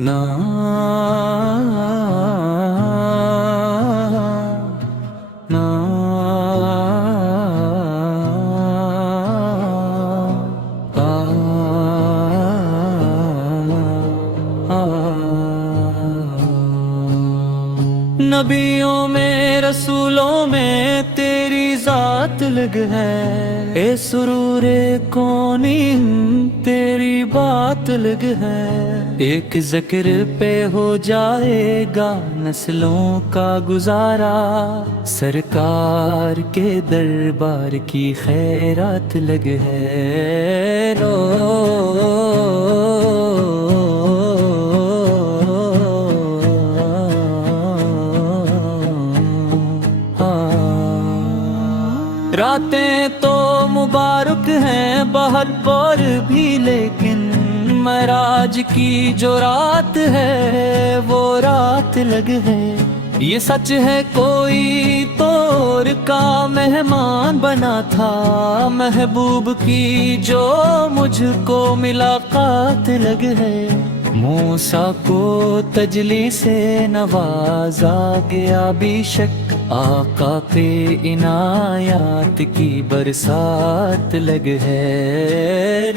نا نا نبیوں میں رسولوں میں تیری ذات لگ ہے، اے سرور کونین تیری بات لگ ہے۔ ایک ذکر پہ ہو جائے گا نسلوں کا گزارا، سرکار کے دربار کی خیرات لگ ہے۔ راتیں تو مبارک ہیں بہت اور بھی، لیکن معراج کی جو رات ہے وہ رات لگ ہے۔ یہ سچ ہے کوئی طور کا مہمان بنا تھا، محبوب کی جو مجھ کو ملاقات لگ ہے۔ موسیٰ کو تجلی سے نوازا گیا بے شک، آقا پہ عنایات کی برسات لگ ہے۔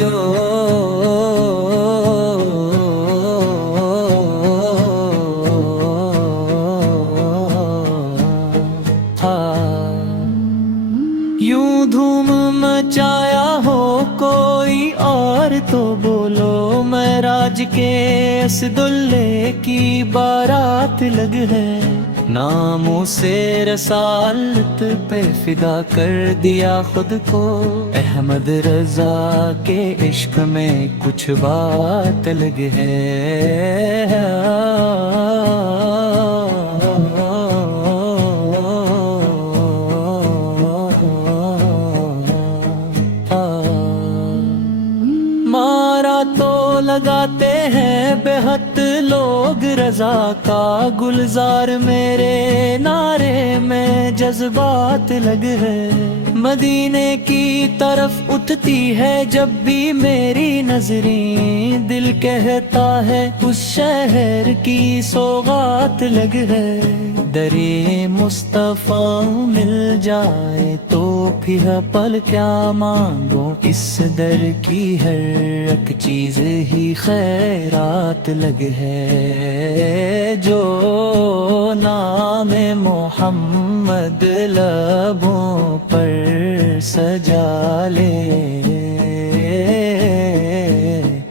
یوں دھوم مچایا ہو کوئی اور تو بولو، معراج کے اسدلے کی بارات لگ ہے۔ ناموں سے رسالت پہ فدا کر دیا خود کو، احمد رضا کے عشق میں کچھ بات لگ ہے۔ مارا تو لگاتے ہیں بہت لوگ رضا کا، گلزار میرے نعرے میں جذبات لگ ہے۔ مدینے کی طرف اٹھتی ہے جب بھی میری نظریں، دل کہتا ہے اس شہر کی سوغات لگ ہے۔ درے مصطفیٰ مل جائے تو پھر پل کیا مانگو، اس در کی ہر ایک چیز ہی خیرات لگ ہے۔ جو نام محمد لبوں پر سجا لے،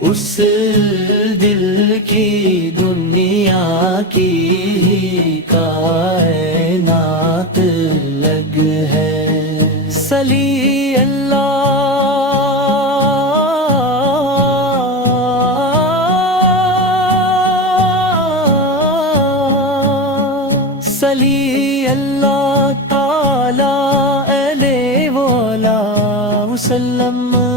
اس دل کی دنیا کی کائنات لگ ہے۔ صلی اللہ صلی اللہ تعالی علیہ وسلم۔